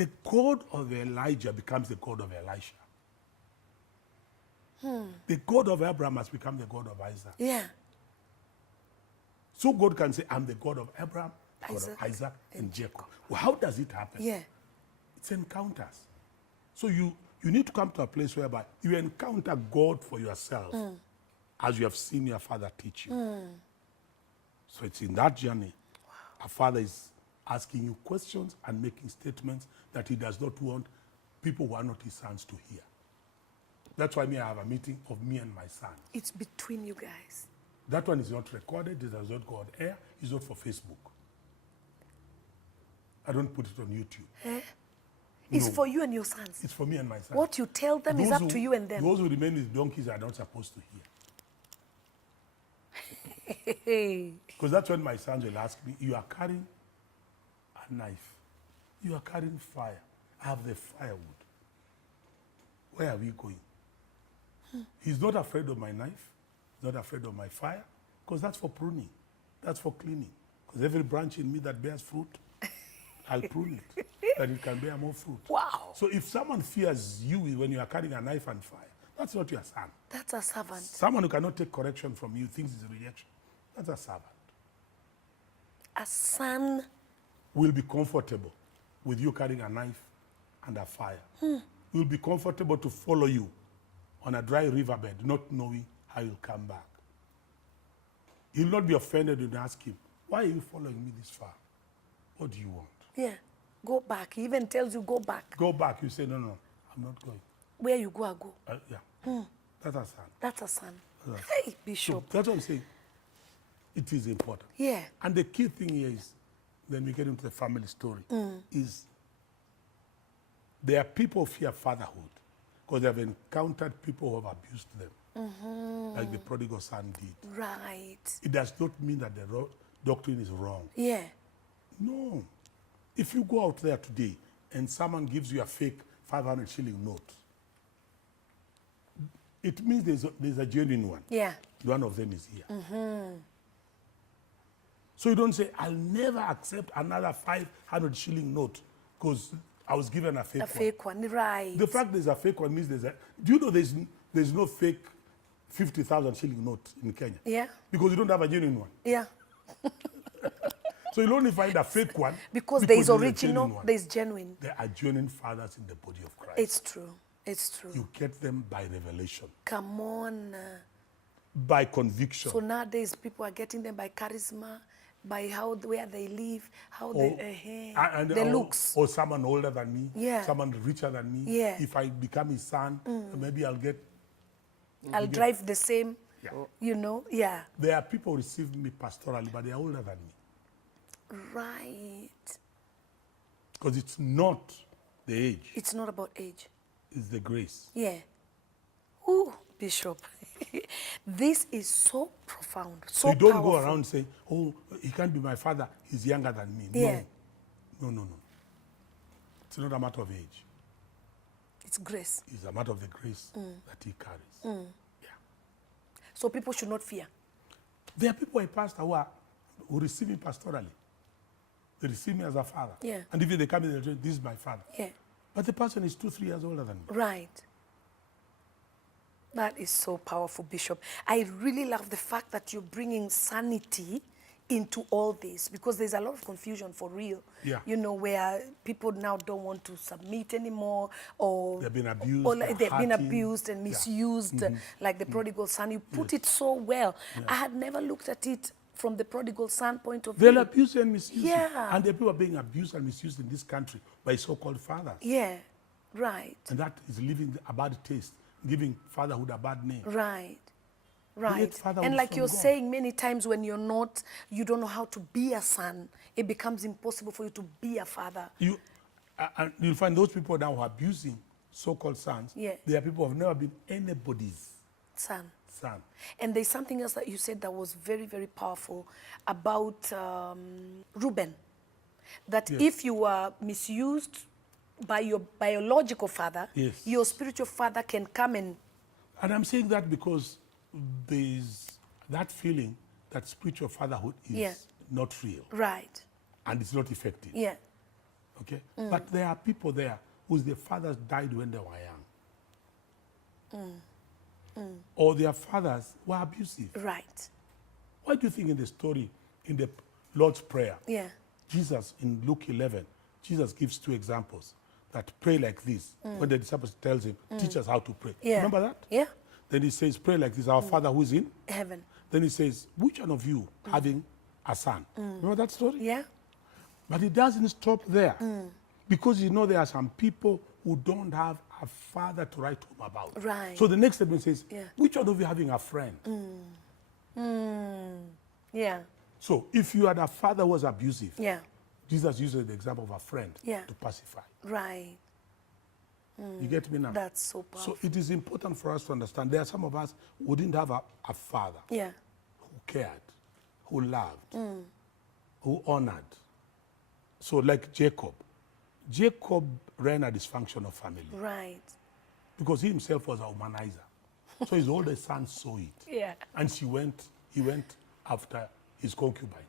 The God of Elijah becomes the God of Elisha. The God of Abraham has become the God of Isaac. Yeah. So God can say, I'm the God of Abraham, God of Isaac, and Jacob. Well, how does it happen? Yeah. It's encounters. So you need to come to a place whereby you encounter God for yourself as you have seen your father teach you. So it's in that journey, our father is asking you questions and making statements that he does not want people who are not his sons to hear. That's why I have a meeting of me and my son. It's between you guys. That one is not recorded, it does not go on air, it's not for Facebook. I don't put it on YouTube. Eh? It's No. for you and your sons. It's for me and my son. What you tell them is up to you and them. Those who remain with donkeys are not supposed to hear. Because that's when my sons will ask me, you are carrying a knife. You are carrying fire. I have the firewood. Where are we going? He's not afraid of my knife. He's not afraid of my fire. Because that's for pruning. That's for cleaning. Because every branch in me that bears fruit, I'll prune it. That it can bear more fruit. Wow. So if someone fears you when you are carrying a knife and fire, that's not your son. That's a servant. Someone who cannot take correction from you thinks it's a rejection. That's a servant. A son Will be comfortable with you carrying a knife and a fire. Will be comfortable to follow you on a dry riverbed, not knowing how you'll come back. He'll not be offended when you ask him, why are you following me this far? What do you want? Yeah. Go back. He even tells you, go back. Go back. You say, no, I'm not going. Where you go, I go. Yeah. That's a son. That's a son. That's Hey, Bishop. So that's what I'm saying. It is important. Yeah. And the key thing here is, then we get into the family story, is there are people who fear fatherhood because they have encountered people who have abused them, like the prodigal son did. Right. It does not mean that the doctrine is wrong. Yeah. No. If you go out there today and someone gives you a fake 500 shilling note, it means there's a genuine one. Yeah. One of them is here. So you don't say, I'll never accept another 500 shilling note because I was given a fake one. A fake one, right. The fact there's a fake one means there's a... Do you know there's no fake 50,000 shilling note in Kenya? Yeah. Because you don't have a genuine one. Yeah. So you'll only find a fake one. Because there is there's a original, genuine one. there is genuine. There are genuine fathers in the body of Christ. It's true. It's true. You get them by revelation, Come on. by conviction. So nowadays people are getting them by charisma, by where they live, how or, their looks. Or someone older than me, Yeah. someone richer than me. Yeah. If I become his son, maybe I'll get... I'll drive the same, Yeah. you know, yeah. There are people who receive me pastorally, but they are older than me. Right. Because it's not the age, It's not about age. it's the grace. Yeah. Ooh, Bishop. This is so profound, so So you don't powerful. go around saying, oh, he can't be my father, he's younger than me. Yeah. No. It's not a matter of age. It's grace. It's a matter of the grace that he carries. Yeah. So people should not fear. There are people I pastor who receive me pastorally. They receive me as a father. Yeah. And if they come in, they say, this is my father. Yeah. But the person is 2-3 years older than me. Right. That is so powerful, Bishop. I really love the fact that you're bringing sanity into all this, because there's a lot of confusion for real. Yeah. You know, where people now don't want to submit anymore, or They've been abused, or like they've been hurting. abused and misused, like the prodigal son. You put it so well. I had never looked at it from the prodigal son point of view. They'll abuse and misuse Yeah. it. And the people are being abused and misused in this country by so-called fathers. Yeah, right, And that is leaving a bad taste, giving fatherhood a bad name. right. Yet Right. fatherhood And is like from you're God. saying, many times when you don't know how to be a son, it becomes impossible for you to be a father. And you'll find those people now who are abusing so-called sons. Yeah. They are people who have never been anybody's Son. son. And there's something else that you said that was very, very powerful about Reuben. That Yes. if you are misused by your biological father, Yes. your spiritual father can come and... And I'm saying that because there's that feeling that spiritual fatherhood is Yeah. not real Right. and it's not effective. Yeah. Okay? But there are people there whose their fathers died when they were young. Or their fathers were abusive. Right. Why do you think in the story, in the Lord's Prayer, Yeah. Jesus, in Luke 11, Jesus gives 2 examples that pray like this. When the disciples tells him, teach us how to pray. Yeah. Remember that? Yeah. Then he says, pray like this, our Father who is in. Heaven. Then he says, which one of you having a son? Remember that story? Yeah. But it doesn't stop there. Because you know there are some people who don't have a father to write home about. Right. So the next statement says, Yeah. which one of you having a friend? Yeah. So if you had a father who was abusive, Yeah. Jesus uses the example of a friend Yeah. to pacify. Right. You get me now? That's so powerful. So it is important for us to understand there are some of us who didn't have a father Yeah. who cared, who loved, who honored. So like Jacob. Jacob ran a dysfunctional family Right. because he himself was a womanizer. So his oldest son saw it. Yeah. And he went after his concubines.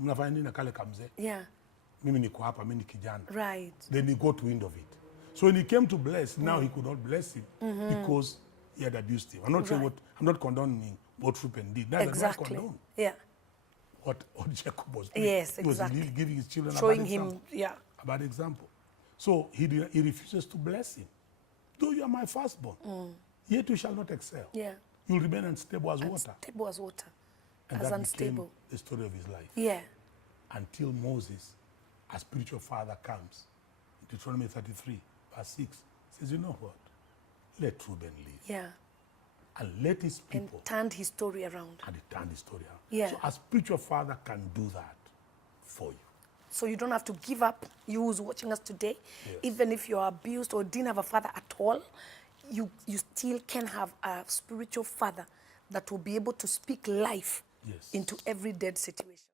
Mnafanya nini na kale kamzee? Yeah. Mimi niko hapa, mimi ni kijana. Right. Then he got wind of it. So when he came to bless, now he could not bless him because he had abused him. I'm not saying Right. I'm not condoning what Reuben did. Neither do I Exactly. condone Yeah. what Jacob was doing. Yes, He was exactly. really giving his children Showing a bad him, example. yeah. A bad example. So he refuses to bless him. Though you are my firstborn, yet you shall not excel. Yeah. You'll remain unstable as water. Unstable as water. And as that unstable. became the story of his life. Yeah. Until Moses, a spiritual father, comes. In Deuteronomy 33, verse 6, says, you know what? Let Reuben live. Yeah. And let his And people. turned his story around. And he turned his story around. Yeah. So a spiritual father can do that for you. So you don't have to give up. You who's watching us today, Yes. even if you're abused or didn't have a father at all, you still can have a spiritual father that will be able to speak life Yes. into every dead situation.